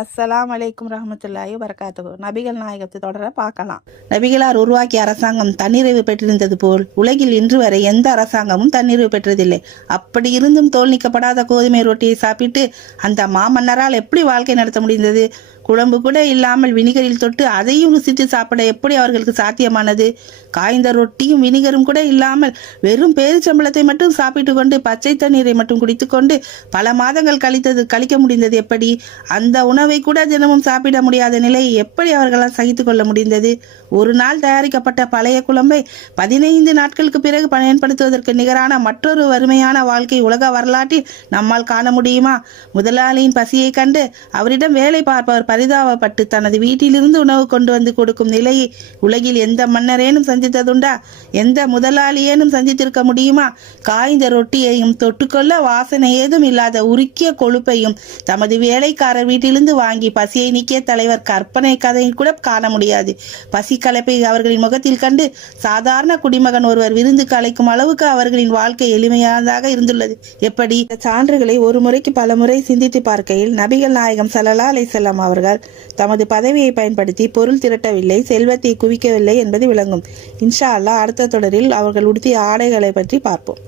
அஸ்ஸலாம் அலைக்கும் ரஹமத்துல்லாஹி வரகாத்துஹு. நபிகள் நாயகத்தை தொடர பார்க்கலாம். நபிகளார் உருவாக்கிய அரசாங்கம் தன்னிறைவு பெற்றிருந்தது போல் உலகில் இன்று வரை எந்த அரசாங்கமும் தன்னிறைவு பெற்றதில்லை. அப்படி இருந்தும் தோல் நீக்கப்படாத கோதுமை ரொட்டியை சாப்பிட்டு அந்த மாமன்னரால் எப்படி வாழ்க்கை நடத்த முடிந்தது? குழம்பு கூட இல்லாமல் வினிகரில் தொட்டு அதையும் ருசித்து சாப்பிட எப்படி அவர்களுக்கு சாத்தியமானது? காய்ந்த ரொட்டியும் வினிகரும் கூட இல்லாமல் வெறும் பேரிச்சம்பளத்தை மட்டும் சாப்பிட்டு கொண்டு பச்சை தண்ணீரை மட்டும் குடித்துக்கொண்டு பல மாதங்கள் கழிக்க முடிந்தது எப்படி? அந்த உணவை கூட தினமும் சாப்பிட முடியாத நிலையை எப்படி அவர்களால் சகித்து கொள்ள முடிந்தது? ஒரு நாள் தயாரிக்கப்பட்ட பழைய குழம்பை 15 நாட்களுக்கு பிறகு பயன்படுத்துவதற்கு நிகரான மற்றொரு வறுமையான வாழ்க்கை உலக வரலாற்றில் நம்மால் காண முடியுமா? முதலாளியின் பசியை கண்டு அவரிடம் வேலை பார்ப்பவர் பரிதாபப்பட்டு தனது வீட்டிலிருந்து உணவு கொண்டு வந்து கொடுக்கும் நிலையை உலகில் எந்த மன்னரேனும் சந்தித்ததுண்டா? எந்த முதலாளியேனும் சந்தித்திருக்க முடியுமா? காய்ந்த ரொட்டியையும் தொட்டுக்கொள்ள வாசனை ஏதும் இல்லாத உருக்கிய கொழுப்பையும் தமது வேலைக்காரர் வீட்டிலிருந்து வாங்கி பசியை நீக்கிய தலைவர் கற்பனை கதையை கூட காண முடியாது. பசி கலைப்பை அவர்களின் முகத்தில் கண்டு சாதாரண குடிமகன் ஒருவர் விருந்துக்கு அழைக்கும் அளவுக்கு அவர்களின் வாழ்க்கை எளிமையானதாக இருந்துள்ளது எப்படி? இந்த சான்றுகளை ஒரு முறைக்கு பல முறை சிந்தித்து பார்க்கையில் நபிகள் நாயகம் ஸல்லல்லாஹு அலைஹி வஸல்லம் அவர்கள் தமது பதவியை பயன்படுத்தி பொருள் திரட்டவில்லை, செல்வத்தை குவிக்கவில்லை என்பது விளங்கும். இன்ஷா அல்லாஹ் அடுத்த தொடரில் அவர்கள் உடுத்திய ஆடைகளை பற்றி பார்ப்போம்.